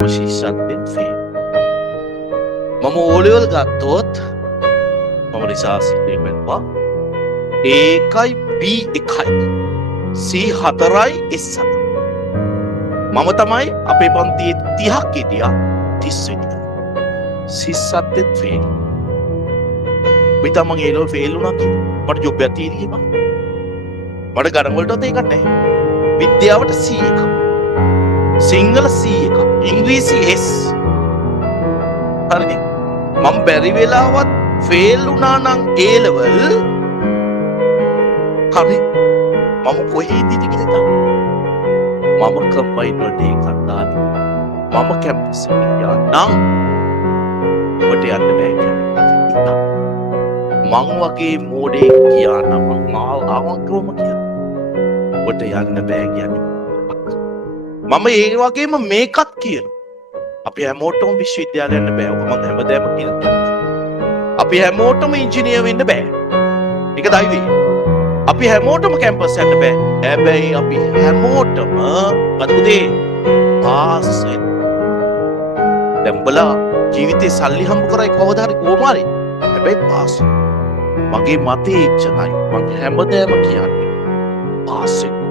මම ශිෂ්‍යත්වයෙන් ෆේල්. මම ඕලෙවල් ගත්තොත් මම රිසාසිටේ බැලුවා. ඒකයි B1යි C4යි S7. මම තමයි අපේ පන්තියේ 30ක් හිටියා 30 වෙනිදා. ශිෂ්‍යත්වයෙන් ෆේල්. මම ඒ ලෝ ෆේල් වුණා කියලා. මට ජොබ් එකක් තියෙනවා. මට ගණන් වලටත් ඒකක් නැහැ. විද්‍යාවට C1. සිංහල C1. ඉංග්‍රීසි S. හරිනේ. මම බැරි වෙලාවත් ෆේල් වුණා නම් A level හරි. මම කොහෙද ඉඳිලා? මම කම්බයින්ඩ් වලට ඒකක් දාලා මම කැම්පස් එකට යන්නම්. ඔබට යන්න බෑ කියලා. මං වගේ මෝඩේ කියන්න මං අවංකවම කියන්න. ඔබට යන්න බෑ කියන්නේ. මම ඒ වගේම මේකත් කියනවා. අපි හැමෝටම විශ්වවිද්‍යාලයට යන්න බෑ. ඔක මම හැමදාම කියනවා. අපි හැමෝටම ඉංජිනේර වෙන්න බෑ. ඒක දෛවී. අපි හැමෝටම කැම්පස් යන්න බෑ. හැබැයි අපි හැමෝටම අදුදේ පාස් වෙන්න. දැන් උඹලා ජීවිතේ සල්ලි හම්බ කරයි කවදා හරි කොහොම හරි. හැබැයි පාස්. මගේ මතේ එච්චරයි. මම හැමදාම කියන්නේ පාස් වෙන්න.